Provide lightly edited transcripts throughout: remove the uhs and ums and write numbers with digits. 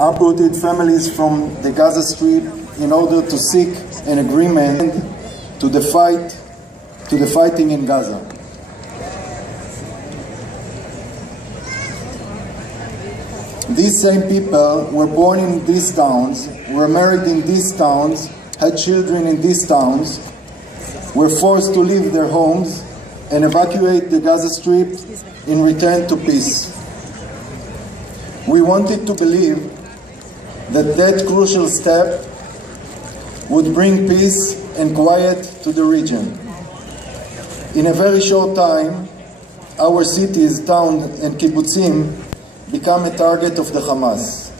uprooted families from the Gaza Strip in order to seek an agreement to the fighting in Gaza. These same people were born in these towns, were married in these towns, had children in these towns, were forced to leave their homes and evacuate the Gaza Strip in return to peace. We wanted to believe that crucial step would bring peace and quiet to the region. In a very short time, our cities, towns, and kibbutzim become a target of the Hamas,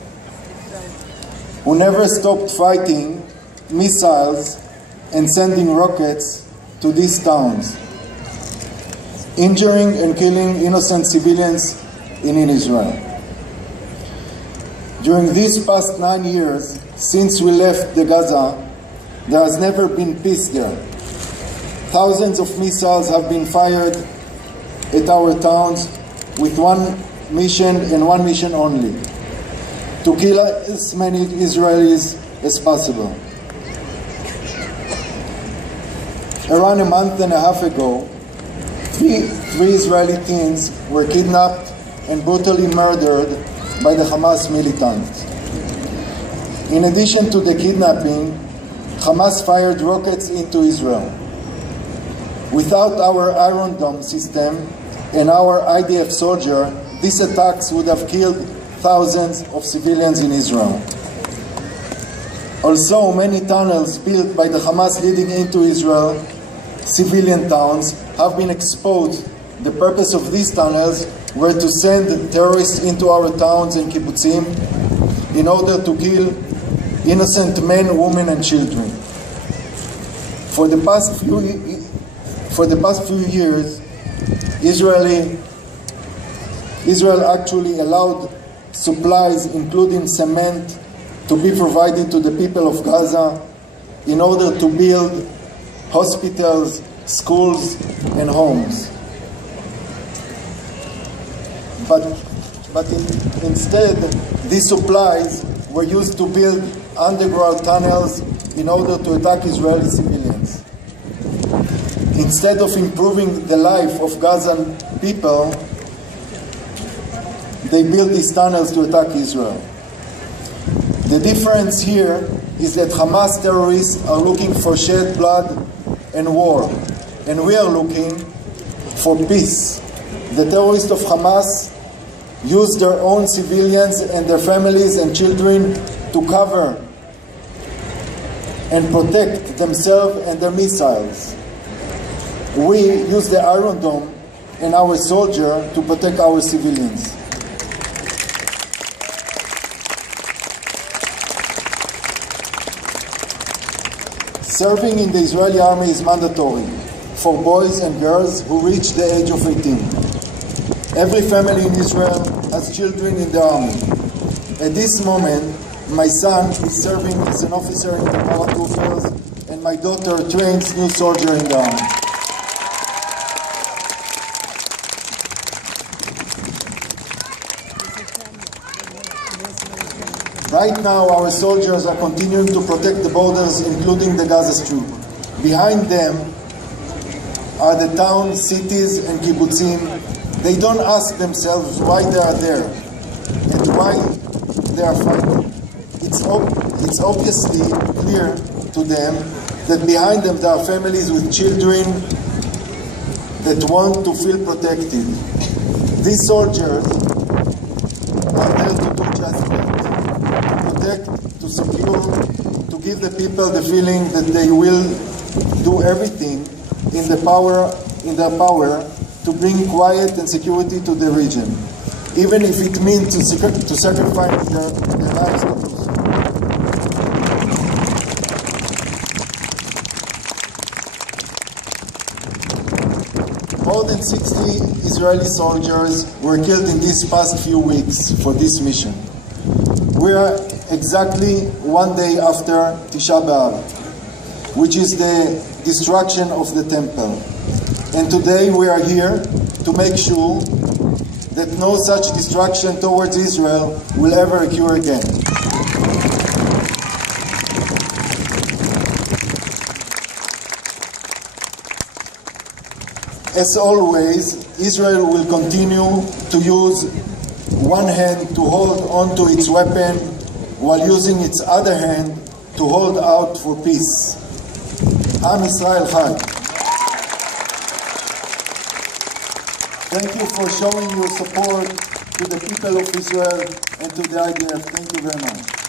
who never stopped fighting missiles and sending rockets to these towns, injuring and killing innocent civilians in Israel. During these past 9 years, since we left the Gaza, there has never been peace there. Thousands of missiles have been fired at our towns with one mission and one mission only: to kill as many Israelis as possible. Around a month and a half ago, three Israeli teens were kidnapped and brutally murdered by the Hamas militants. In addition to the kidnapping, Hamas fired rockets into Israel. Without our Iron Dome system and our IDF soldier, these attacks would have killed thousands of civilians in Israel. Also, many tunnels built by the Hamas leading into Israel, civilian towns, have been exposed. The purpose of these tunnels were to send terrorists into our towns and kibbutzim in order to kill innocent men, women, and children. For the past few years, Israel actually allowed supplies, including cement, to be provided to the people of Gaza in order to build hospitals, schools, and homes. But instead, these supplies were used to build underground tunnels in order to attack Israeli civilians. Instead of improving the life of Gazan people, they built these tunnels to attack Israel. The difference here is that Hamas terrorists are looking for shed blood and war, and we are looking for peace. The terrorists of Hamas use their own civilians and their families and children to cover and protect themselves and their missiles. We use the Iron Dome and our soldier to protect our civilians. Serving in the Israeli army is mandatory for boys and girls who reach the age of 18. Every family in Israel has children in the army. At this moment, my son is serving as an officer in the paratroopers, and my daughter trains new soldiers in the army. Right now, our soldiers are continuing to protect the borders, including the Gaza Strip. Behind them are the towns, cities, and kibbutzim. They don't ask themselves why they are there and why they are fighting. It's obviously clear to them that behind them there are families with children that want to feel protected. These soldiers are there to do just that. To protect, to secure, to give the people the feeling that they will do everything in their power to bring quiet and security to the region, even if it means to sacrifice their lives to do so. More than 60 Israeli soldiers were killed in these past few weeks for this mission. We are exactly 1 day after Tisha B'Av, which is the destruction of the temple. And today we are here to make sure that no such destruction towards Israel will ever occur again. As always, Israel will continue to use one hand to hold onto its weapon while using its other hand to hold out for peace. Am Israel Chag. Thank you for showing your support to the people of Israel and to the IDF. Thank you very much.